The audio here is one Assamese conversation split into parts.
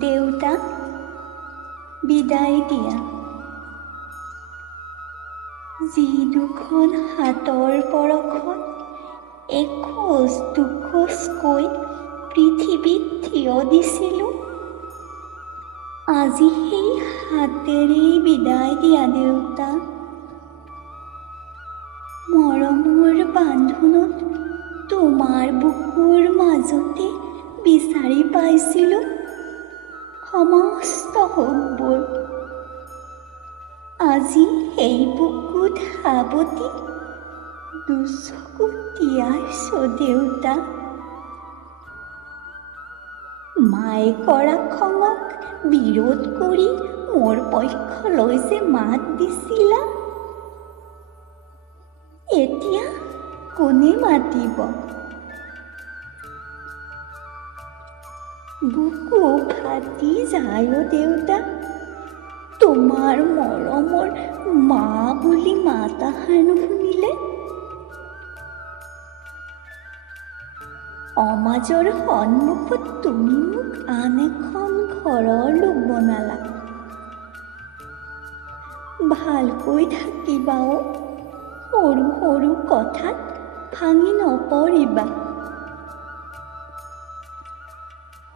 দেউতা বিদায় দিয়া। যি দুখন হাতৰ পৰশত এখোজ দুখোজকৈ পৃথিৱীত থিয় দিছিলোঁ, আজি সেই হাতেৰেই বিদায় দিয়া দেউতা। মৰমৰ বান্ধোনত তোমাৰ বুকুৰ মাজতে বিচাৰি পাইছিলোঁ সমস্ত সুখবোৰ। আজি সেই বুকুত সাৱটি দুচকু তিয়াইছো দেউতা। মায়ে কৰা খঙক বিৰোধ কৰি মোৰ পক্ষলৈ যে মাত দিছিলা, এতিয়া কোনে মাতিব? বুকু ফাটি যায় অ' দেউতা, তোমাৰ মৰমৰ মা বুলি মাত আহাৰ নুশুনিলে। সমাজৰ সন্মুখত তুমি মোক আন এখন ঘৰৰ লোক বনালা। ভালকৈ থাকিবা অ', সৰু সৰু কথাত ভাঙি নপৰিবা।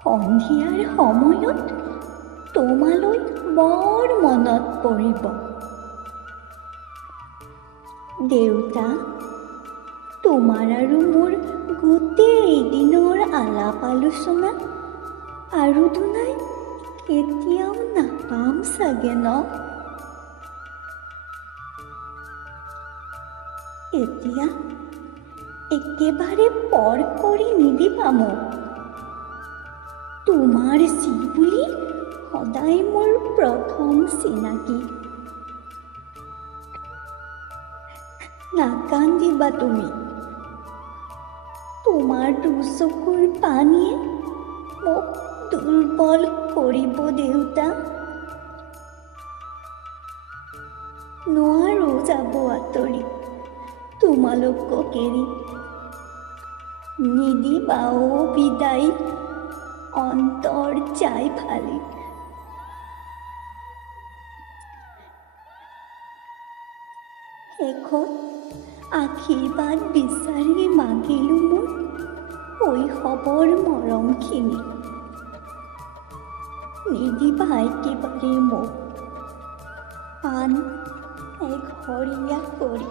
সন্ধিয়াৰ সময়ত তোমালৈ বৰ মনত পৰিব দেউতা। তোমাৰ আৰু মোৰ গোটেই দিনৰ আলাপ আলোচনা আৰু দুনাই কেতিয়াও নাপাম চাগে ন? এতিয়া একেবাৰে পৰ কৰি নিদিবা মোক। তোমাৰ যি বুলি সদায় মোৰ প্ৰথম চিনাকি। নাকান্দিবা তুমি, তোমাৰ দুচকুৰ পানীয়ে মোক দুৰ্বল কৰিব দেউতা। নোৱাৰো যাব আঁতৰি তোমালোকক এৰি। নিদিবা অ' বিদায় অন্তৰ যাই ফালি। শেষত আশীৰ্বাদ বিচাৰি মাগিলোঁ মোৰ শৈশৱৰ মৰমখিনি। নিদিবা একেবাৰে মোক আন এঘৰীয়া কৰি।